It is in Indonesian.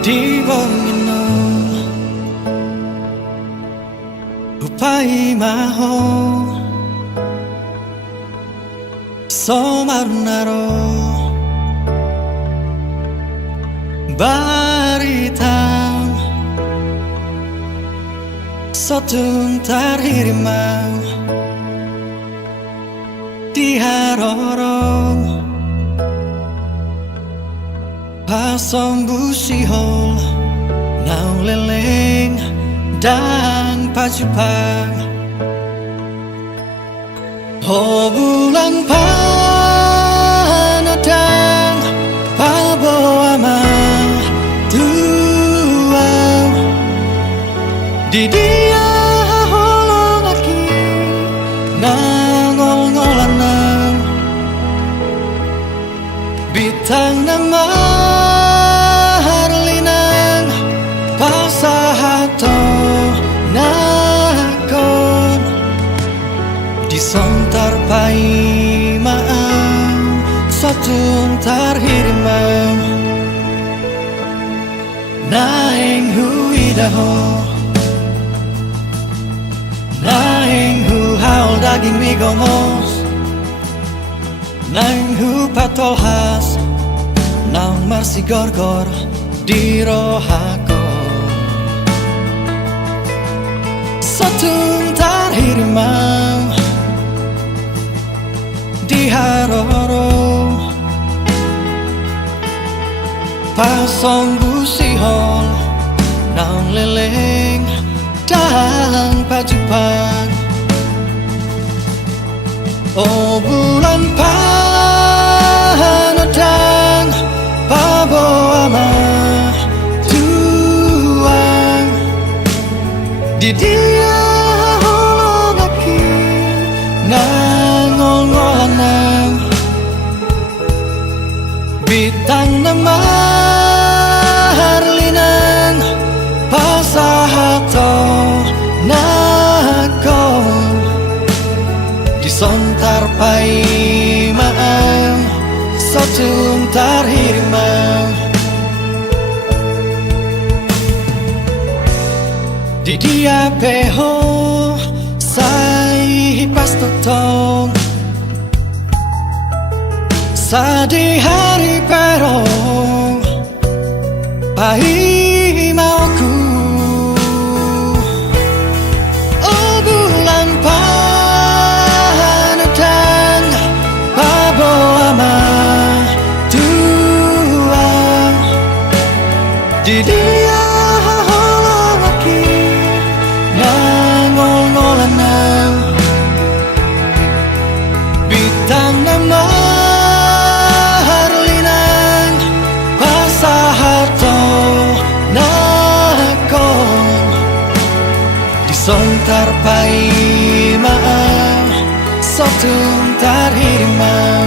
di bongino upai maho somarnaro baritam sotung tarhirimau di harorong pasong busihol naung leleng dan pacupang ho bulan panadang paboama tuang di dia holong aki nangol-ngolanang bitang nama harlinang pasahato nakon disontar pai maang satung tarhirimang naeng huidaho naeng hu haul daging migomos naeng hu patolhas naung marsi gorgor di rohako satung tarhirimau di haroro pasong busihol naung leleng dan pacupang oh bulan panadang paboama tuang di dia holong aki nangol-ngolanang bitang nama harlinang pasahato nakon disontar pai maang satung tarhirimau di dia peho sai pas totong sadi hari perong pai mauku oh bulan panadang paboama tuang di dia holong aki nangol-ngolanang bitang nama harlinang pasaharto nakon disontar pai maang satung tarhirimau